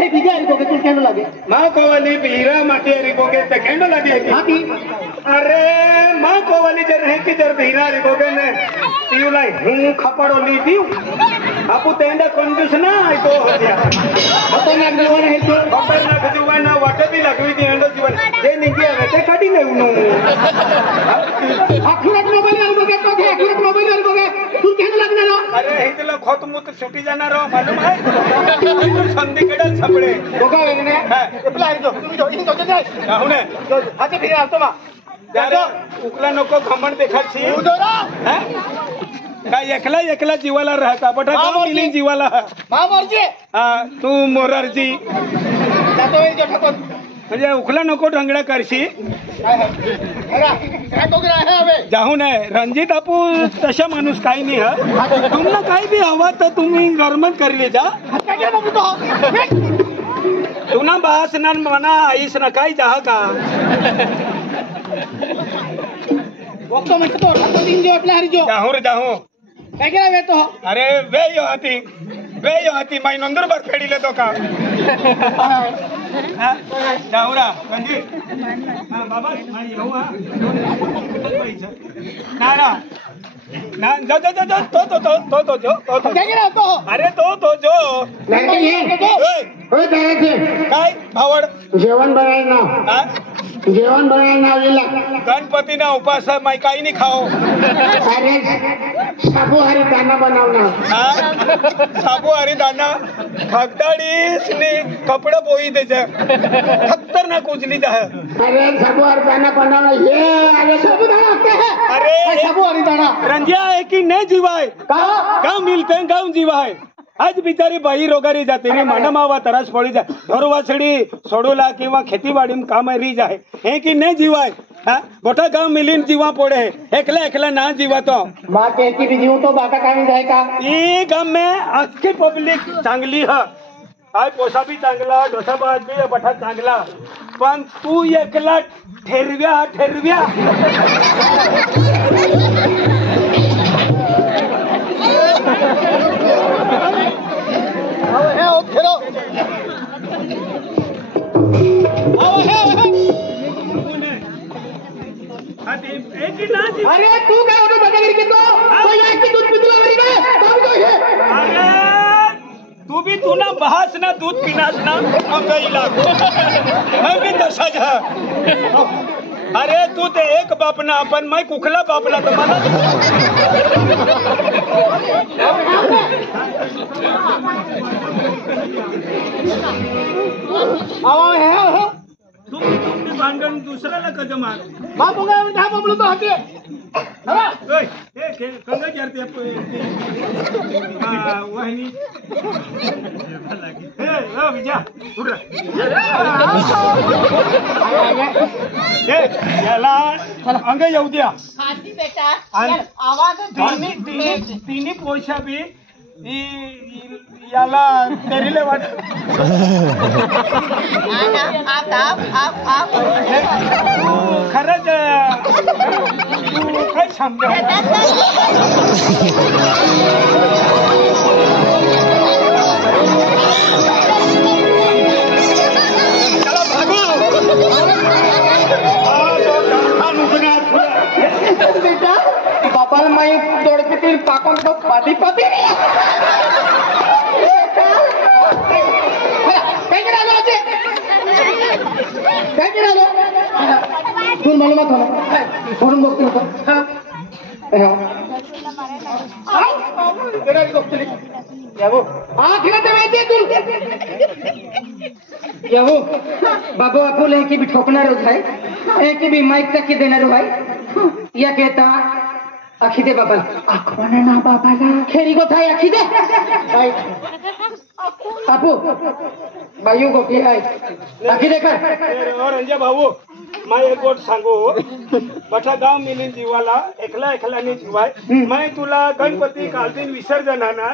थे बीजा रिकोगे तू केनो लागे माँ कोवली बीरा माटी रिकोगे ते केनो लागे हां की अरे माँ कोवली जर है कि जर बीरा रिकोगे ने तीला हूं खपड़ो ली दियो आपू तेंदा कंजूस ना आई तो हो गया तो ना जीवन है तो खबर ना खजुवा ना वाटे भी लगवी दी एंडो जीवन जे निके आवे ते काटी ले उनो अखुरत मोबाइल रिकोगे तो के अखुरत मोबाइल रिकोगे तू केनो लागना रो अरे हितला खोत मुत छुटी जाना रो मालूम है तू संधि केडल छपड़े दोगा वेगने एप्लाई जो तू जो इन तो जाय काहुने हाते फिर आतो मा जारो उकला नको खमण देखा छी उदोरा हैं काय एकला एकला जीवाला राहता बटा गाव मिली जीवाला मां मरजी हां तू मोरारजी जातो वे जो ठाकोर म्हणजे उकला नको ढंगडा करशी काय तो गिरा है अबे जाहू नाही रणजित आपू तशा माणूस काही नाही हा तुम्हाला काही बी हवा तर तुम्ही गरमत करले जा काय केलं बाबू तो तुना बास ना मना आईस ना काही जाहा का वक्तो म्हणतो तो ठाकोर दिन जो आपला हरी जो जाहू रे जाहू काय केला वे तो अरे वे यो हाती माई नंदुरबार फेडीले तो का हां जाऊरा म्हणजे हां बाबा माई येऊ हा नारा ना जा जा जा तो जो काय केला तो अरे तो जो होय काय भावड जेवण बनायला हां जेवण बनायला आलेला गणपती ना उपास माई काही नाही खाओ अरे शाबुहारी दाना बनवणार शाबुहारी दाना खगदाडीस ने कपडे पोई त्याच्या खतरनाक उजली जा अरे शाबुहारी दाना बनवणार ये अरे साबुदाणा असते है अरे शाबुहारी दाना रंजिया है कि नहीं जीवाय का गाँव मिलते हैं गाँव जीवाय आज बिचारी बाई रोगारी जाते रे माना मावा तरास पड़ी जाए ढोरवाछड़ी सोडूला किंवा खेतीबाड़ी में काम री जाए है कि नहीं जीवाय गोटा गाँव मिलीन जीवा पड़े एकला एकला ना जीवा तो माँ के की भी जीव तो बाका काय जाए का ये गाँव में अख्खी पब्लिक चांगली है आज पोसा भी चांगला डोसाबाज भी बठा चांगला पण तू एकला ठेरव्या अरे तू काय होतो बटागिरी की तो एक की दूध पितला वरी काय तो भी तो है अरे तू भी तू ना बहास ना दूध पीनास ना गईला मैं भी तसा जा अरे तू ते एक बाप ना अपन मैं कुखला बापला तो मला आवा है तुम भांडण दुसऱ्याला कद मार माँ को काय धा बबलू तो हटे हवा ओय हे कंग जरते वाहिनी हे विजय उठ हे याला अंग येऊ द्या हाजी बेटा आवाज तिन्ही पोषा बी याला तेरीले वाट खरंच तू काय समजा चला भागो बेटा बापाला माई तोडपीतील पाकून तो पाती पाती काय केलं आजे काय केलं तू मला मत होला म्हणून बघतो नको बाबू आपुल है कि भी ठोकणार है कि भी माइक तक के देणार है या कहता आखी दे बाबा आखवाना ना बाबाला खेरी को था आखी दे आपू बायू को के आहे आखी देखा और अंजे भाऊ मैं एक गोट सांगू बठा गाव मिलीन जीवाला एकला एकला नाही जीवाय मैं तुला गणपती कालदिन विसर्जनाना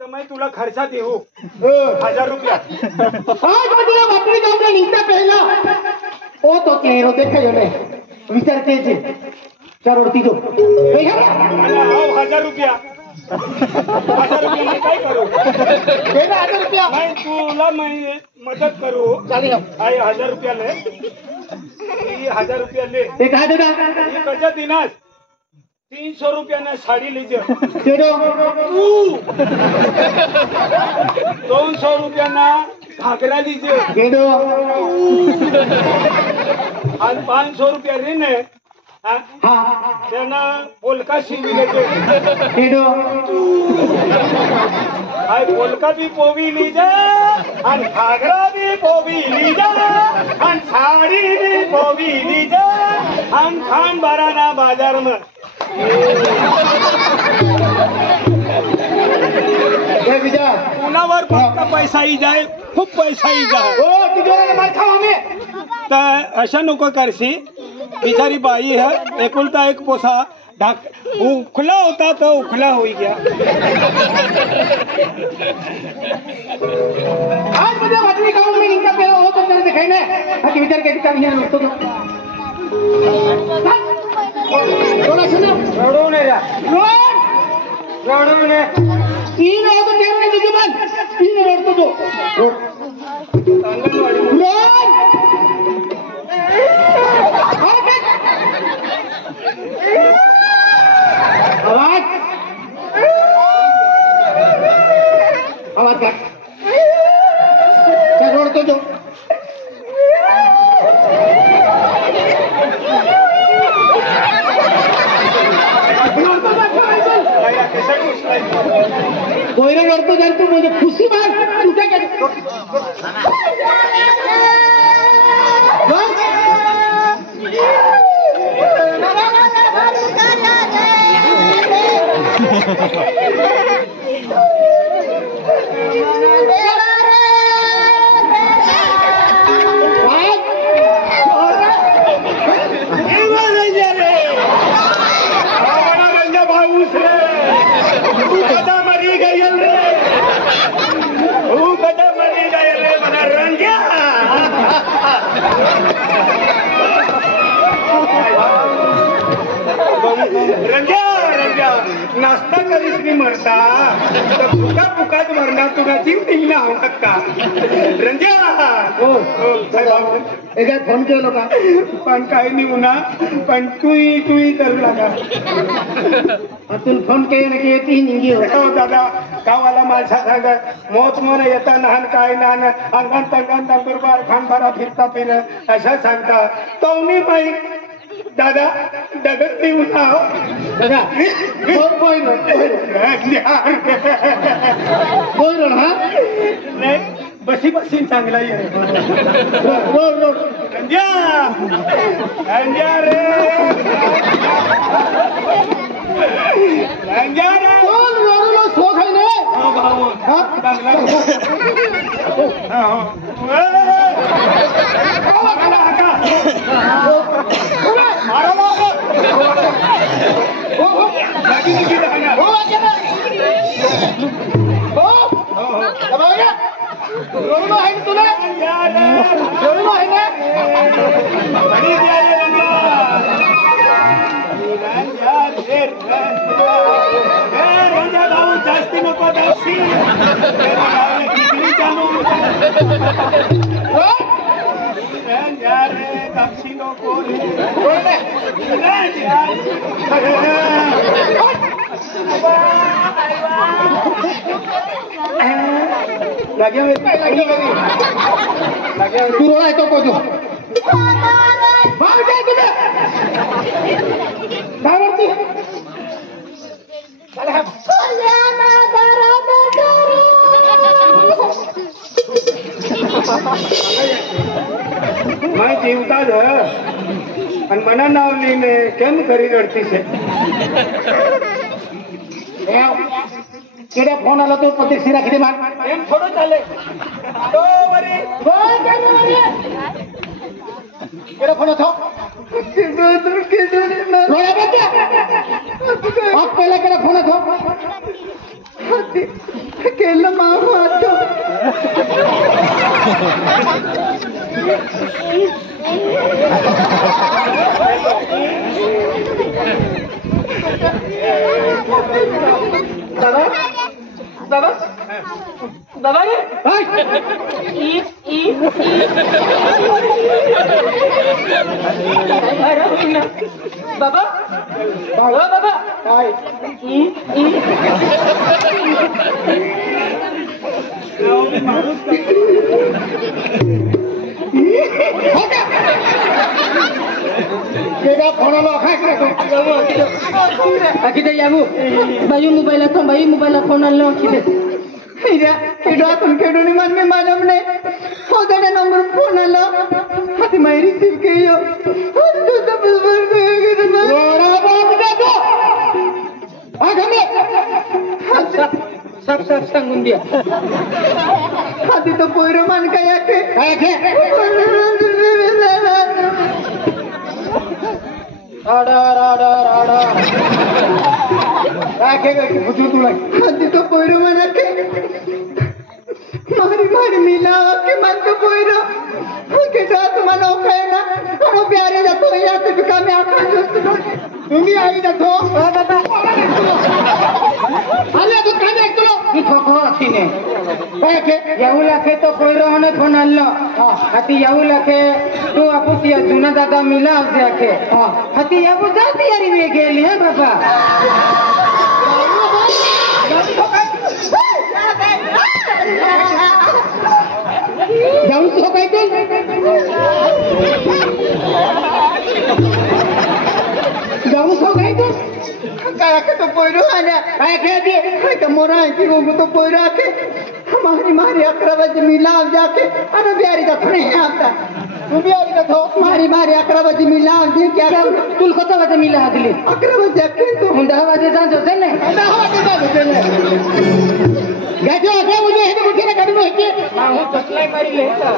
तर मैं तुला खर्चा देऊ 1000 रुपया आज मैं तुला बापरी गावला निघता पहिला ओ तो केरो देखा जो ने विचारते जे करोडती दो 1000 रुपया 1000 रुपये मी काय करू दे ना 1000 रुपया नाही तुला मी मदत करू चालेल आई 1000 रुपया ले 1000 रुपया ले एक हात दे मी कशा दिनास 300 रुपयाने साडी लीजे दे दो तू 200 रुपयाना घागरा लीजे दे दो आणि 500 रुपया रीने हाँ त्यांना पोलका शिवी लेजे दे दो आई पोलका भी पोवी लीजे आणि घागरा भी पोवी लीजे आणि साडी भी पोवी लीजे आणि खान बाराना बाजार में दे विजय कुणावर फक्त पैसाही जाय खूप पैसाही जाय ओ तुझ्यावर मार खाऊ आम्ही तर अशा नको करशी बिचारी बाई है एकुलता एक पोसा ढाक उखला होता तो उखला हो गया आज मुझे मछली खाऊं मैं इनका पहला हो तो तेरे दिखाई में हकी विचार के किताब यहाँ तो थोड़ा सुनो रडू नाही रा रोड रडू ने तीन हो तो तेरे में तुझे बन तीन रोड तो दो अंगणवाडी रोड आवाज आवाज कर क्या रोड तो जो कोई रोड तो जान तू मुझे खुशी मार तू क्या नाश्ता करीस मी मरता तर फुका फुकाच मरणार तुला जीव निघला हवं का रंजा हो साहेब एक फोन केलो का पण काही नाही ना पण तूही करू लागा तुला फोन केलं की ती निघी हो दादा गावाला माझ्या सांगा मोत मोर येता लहान काय लहान अंगण तंगण तंगुरबार खानबारा फिरता फिर अशा सांगता तो मी बाई दादा डगत देऊ ना दादा कोई रोड हा नाही बसी बसी चांगला आहे रोड रोड रंजा रंजा रे रंजा रे कोण रोडला सो खाय ने हो भाऊ हा चांगला मारा हो हो लागी किती राहणार हो हो दबावया रोड आहे ना तुला रोड आहे ना बड़ी दिया ये रंजा भाऊ जास्ती नको दासी किती चालू रंजा रे दासी नको रे लगे तू रोड आहे तो कोजो भाग जाय तुम्ही भावरती मैं जीवता અને મને નામ લઈને કેમ કરી રડતી છે કેડા ફોન આલો તો પ્રતિક્ષી રાખી દે માર એમ થોડો ચાલે તો વરી કેડા ફોન થો રોયા બેટા આપ પહેલા કેડા ફોન થો કેલા મારો આટો बाबा बाबा बाबा रे बाबा बाबा बाबा Kita yamu, bayu mobile phone allo kita. Ira, kita akun kedo ni man me malam ne. Hoda na number phone allo. Hati mai receive kiyo. Hoda to bulbul kita na. Ora babu da. Agame. Sab sangun dia. Hati to poiro man kaya ke. Ada. Rakhega buju tulai. Hati to poiro mana ke. Mari mila ke man to poiro. के साथ मनो कहना हम प्यारे रखो या तो बिका में आकर तुम भी आई रखो बाबा अरे तो कान एक तो ठोको असीने के याऊ लाखे तो कोई रहने फोन अल्लाह हती याऊ लाखे तो अपुतिया जुना दादा मिला जाके हती याऊ जाती यारी वे गेली है बाबा जाऊं तो कहते जाऊं तो कहते काया के तो पोइरो आना काया के दे के मोरा की वो तो पोइरा के हमारी अकरबा मिला जाके अरे प्यारी का थने आता तू प्यारी का थो मारी अकरबा मिला दे क्या तुल को तो वजह मिला दिले अकरबा जाके तो मुंडा वजह जा जो ने मुंडा वजह जा जो ने गाजो आके मुझे है तो मुझे ना कभी नहीं के मां कसलाई मारी लेता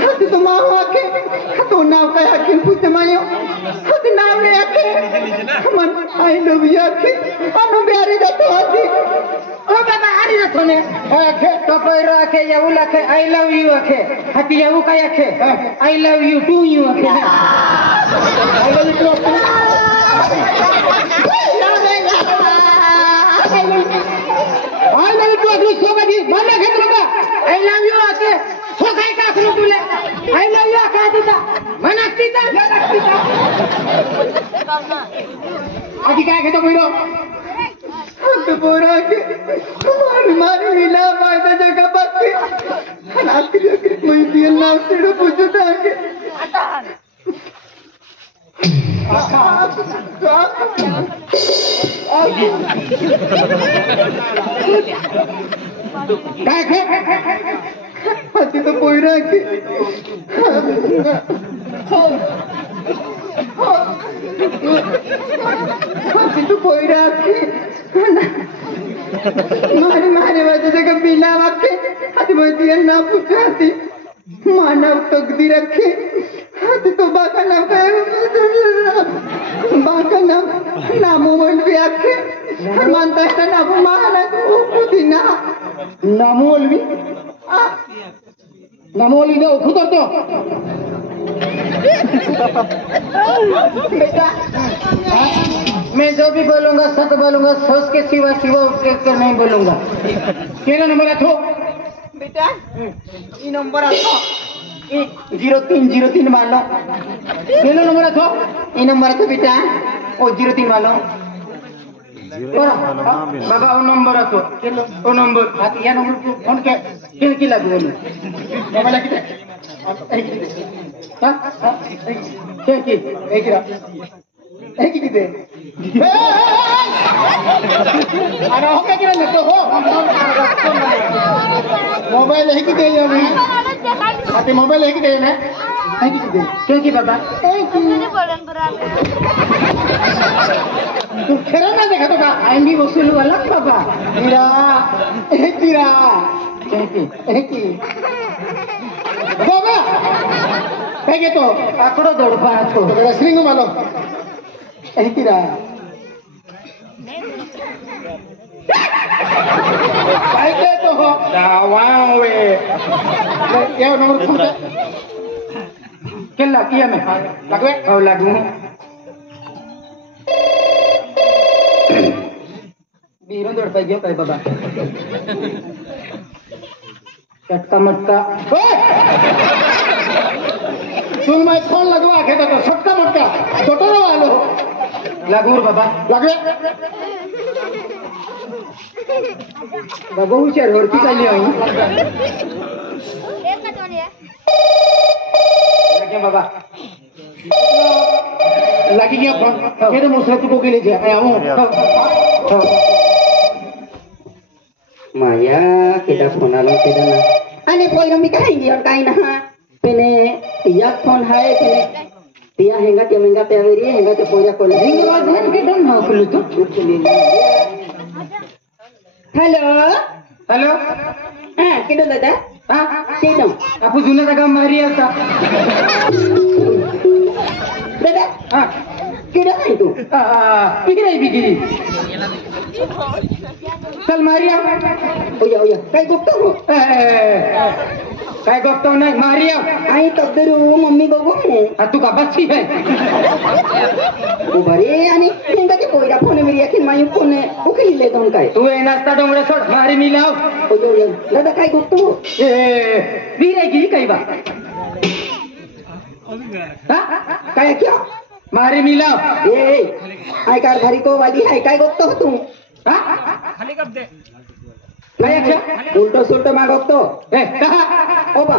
हाथी तो मां आके तो नाव का आके पूछ मायो हाथी नाव ने आके मन आई लव यू आके अनु प्यारी दा तो हाथी ओ बाबा आरी दा थने आके तो पैरो आके याऊ लाके आई लव यू आके हाथी याऊ का आके I love you too you आके I love you too I love you too सोगा दी माने के बाबा आई लव यू आके सोगाई का सुनो तुले आई लव यू आके दीता मनक्ती ता आदि काय के तो बोलो तो बोरा के मारी मिला बायदा जगह बाकी नाती के मैं दिल नाम से पूछो था के हाथी तो पोइरा के हाथी तो पोइरा के मारे वजह से बिना वाके हाथी मोती ना पूछाती मानव तकदी रखे हाथी तो बाका नाम नामो मन भी आखे मानता है नामो माना तो पुदीना नामोलवी नामोली ने खुद तो बेटा मैं जो भी बोलूंगा सच बोलूंगा सोच के सिवा उसके कर नहीं बोलूंगा केना नंबर आठो बेटा ये नंबर आठो 0303 मान लो केना नंबर आठो ये नंबर आठो बेटा ओ 03 मान लो बाबा वो नंबर आठो वो नंबर या नंबर फोन के की लागू बोलो बाबा लगी हां के एक दे अरे हो क्या किरण तो हो मोबाइल है कि दे मैं आते मोबाइल है कि दे ना है कि दे क्यों बाबा तू खेरा ना देखा तो का आएंगी वसूल वाला बाबा हीरा की बाबा है तो आकड़ो दौड़ पा तो रेसलिंग मालो हीरा आइए तो हो दावावे ये नंबर फोन केला किया में लगवे और लागू बिरो दौड़ पाई गयो काय बाबा चटका मटका तुम मैं फोन लगवा के तो छटका मटका छोटो वालो लागूर बाबा लागले बाबा हुशार होरती चालली आहे लगे बाबा लगी गया फोन ये तो मुसरा को के लिए आया हूं माया kita phone alam kita na ane poi mi kai dia kai na pene tiak phone hai pene tia henga tia menga te averi henga te poya ko henga la den ke don na kulu to hello hello kido dada kido apu juna jaga mari asa dada kido hai tu bigiri चल Maria ओया काय गोपतो हो काय गोपतो नाही Maria आई तबदरू mummy गोगो तू का बच्ची है बरे आणि हेंगाचे कोयरा फोन मिरिया की मायू फोन उकली ले दोन काय तू ए नाश्ता डोंगरे सोड मारी मिलाव ओया दादा काय गोपतो वीरे गिरी काय बा काय क्या मारी मिलाव ए आय कार घरी को वाली है काय गोपतो हो तू खाली कब दे काय अच्छा उलटो सुलटो मागवतो ओबा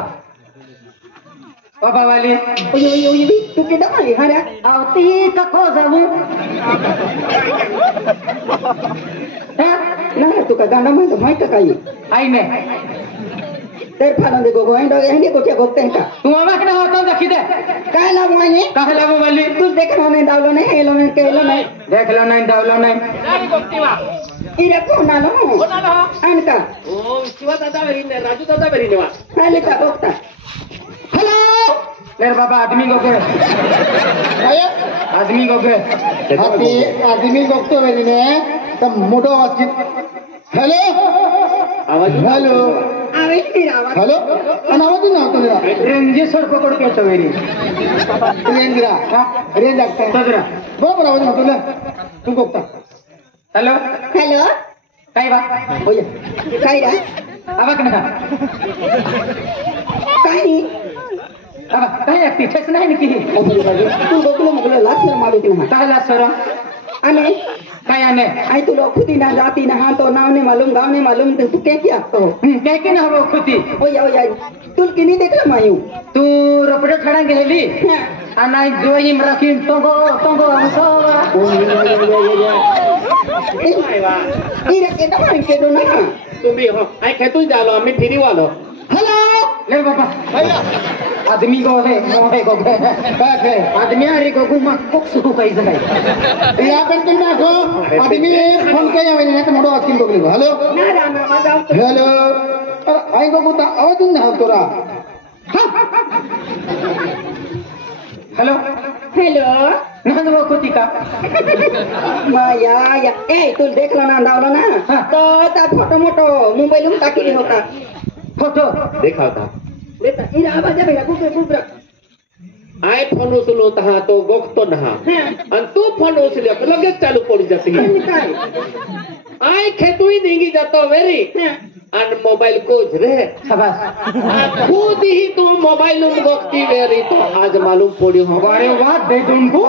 ओबा वाली ओय तू केदा मारी हऱ्या आवती कखो जाऊ ना तू का गांडा माहित काय आई ने तेर फालन दे गोगो हेंडे को क्या गोगते का तू आवाक ना होतो दखी दे काय लागो माने काय लागो वाली तू देख ना नाही दावलो नाही हेलो नाही केलो नाही देख लो नाही दावलो नाही नाही गोगती वा इरे कोणालो अनका ओ शिवा दादा बरीने राजू दादा बरीने वा खाली का गोगता हेलो लेर बाबा आदमी गोगे काय आदमी गोगे हाती आदमी गोगतो बरीने त मोठो आवाज हेलो आवाज हेलो हेलो आवाज ना होता रेंज सर पकड़ के तो मेरी रेंज आता सदरा बरोबर आवाज होतो ना तू गोगता हेलो हेलो काय बा ओय काय रा आवाज ना काय अब काय एकटी ठेस नाही निकी तू गोगलो लास्ट मारू की ना काय लास्ट सर आने काय आने आई तू लोग खुदी ना जाती ना हाँ तो नाम ने मालूम गाँव ने मालूम तू क्या तो क्या ना हो खुदी ओया तू की नहीं देख ला मायू तू रपड़े खड़ा गेली आना जो ही रखी तोगो हमको इरे के दम के दो ना तुम भी हो आई खेतु जालो हमें फिरी वालो हेलो ले बाबा आदमी को है मोहे को है आदमी आरी को गुमा कोक्स को काही जगाय या पण ना गो आदमी फोन काय आवे ना मोडो आस्किन बगली हेलो ना ना माझा हेलो आई को गुता आवाज ना तोरा हेलो हेलो ना वो कोती का माया या ए तू देखला ना दावला ना तो ता फोटो मोटो मोबाईल में टाकी होता फोटो देखा होता बेटा इरा आवाज बेटा कुबरा आय फोन उचलो तहा तो गोखतो ना आणि तू फोन उचलले की लगेच चालू पडी जाते आय खेतुई निंगी जातो वेरी आणि मोबाईल कोच रे शाबाश खुद ही तू मोबाईल में गोखती वेरी तो आज मालूम पड़ी हो अरे वाह दे तुमको